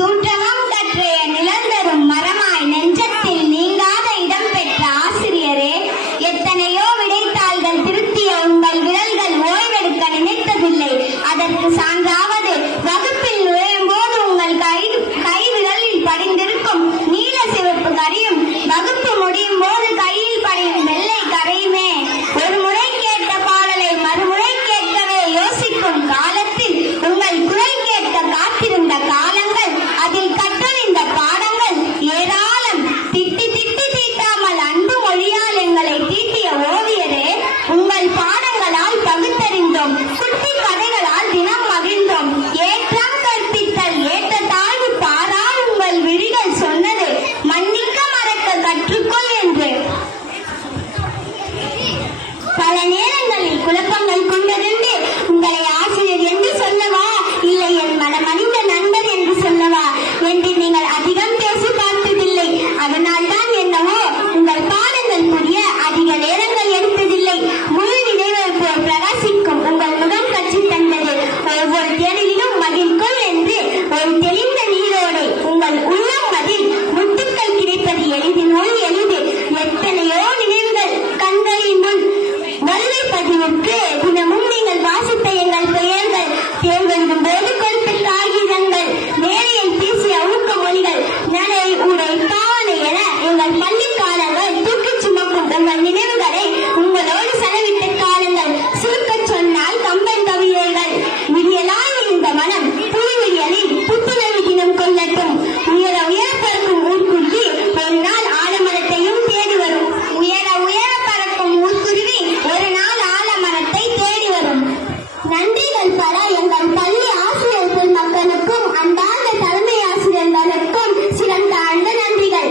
சூற்றமும் கற்றைய நிலந்தரும் மரமாய் நெஞ்சத்தில் நீங்காத இடம் பெற்ற ஆசிரியரே, எத்தனையோ விடைத்தாள்கள் திருத்திய உங்கள் விரல்கள் ஓய்வெடுக்க நினைத்ததில்லை. அதற்கு சான்றாவது வகுப்பில் நுழையும் போது உங்கள் கை விரலில் படிந்திருக்கும் நீல சிவப்பு கரையும் வகுப்பு முடியும் போது கையில் படியும் வெள்ளை கரையுமே. ஒரு முறை கேட்ட பாடலை மறுமுறை கேட்கவே யோசிக்கும் காலத்தில் உங்கள் குரல் கேட்க காத்திருந்த காலங்கள், அதில் கற்றறிந்த பாடங்கள் ஏராளம். திட்டி திட்டி தீட்டாமல் அன்பு மொழியால் எங்களை தீட்டிய ஓவியரே, உங்கள் பாடங்களால் பகுத்தறிந்தோம், குட்டி கதைகளால் தினம் மகிழ்ந்தோம். ஏற்றம் கற்பித்தல் ஏற்ற தாழ்வு பாரால் உங்கள் விழிகள் சொன்னது மன்னிக்க மறக்க கற்றுக்கொள் என்று. பல நேரங்களில் குழப்பங்கள் கொண்டிருந்து உங்களை ஆசிரியர் என்று சொல்லவா, இல்லை என் மனமறிந்த நண்பர் என்று சொல்லவா என்று நீங்கள் அதிகம் பேசி பார்த்ததில்லை. அதனால்தான் என்னவோ உங்கள் பாடங்கள் புரிய அதிக நேரங்கள் எடுத்ததில்லை. முழு நினைவு போல் பிரகாசிக்கும் உங்கள் முகம் கட்சி தந்தது. ஒவ்வொரு தேடலிலும் மகிழ்கொள் என்று ஒரு தெளிந்த நீரோடை. உங்கள் உள்ளம் அதில் முத்துக்கள் கிடைப்பது எளிதினுள் எளிது. எத்தனையோ நினைவுகள் கண்களின் முன் வருகை பதிவுக்கு தினமும் நீங்கள் வாசித்த எங்கள் பெயர்கள், தேர்வெழுதும் போது கொடுத்த காகிதங்கள், நேரையில் பேசிய ஊக்க மொழிகள், நடை உடை பாவனை என எங்கள் பள்ளி காலங்கள் தூக்கிச் சுமக்கும் உங்கள் நினைவுகளை உங்களோடு செலவிட்ட காலங்கள். சுருக்க சொன்னால் கம்பன் கவிதைகள். விடியலாய் இந்த மனம் புலிவியலில் புத்துணர்வு தினம் கொள்ளட்டும். உயர உயர பறக்கும் ஊர்க்குருவி ஒரு நாள் ஆலமரத்தையும் தேடி வரும். உயர உயர பறக்கும் ஊர்க்குருவி ஒரு நாள் ஆலமரத்தை தேடி வரும். நன்றிகள் பல எங்கள் பள்ளி ஆசிரியர்கள் மக்களுக்கும் அந்தாண்ட தலைமை ஆசிரியர்களுக்கும் சிறந்த நன்றிகள்.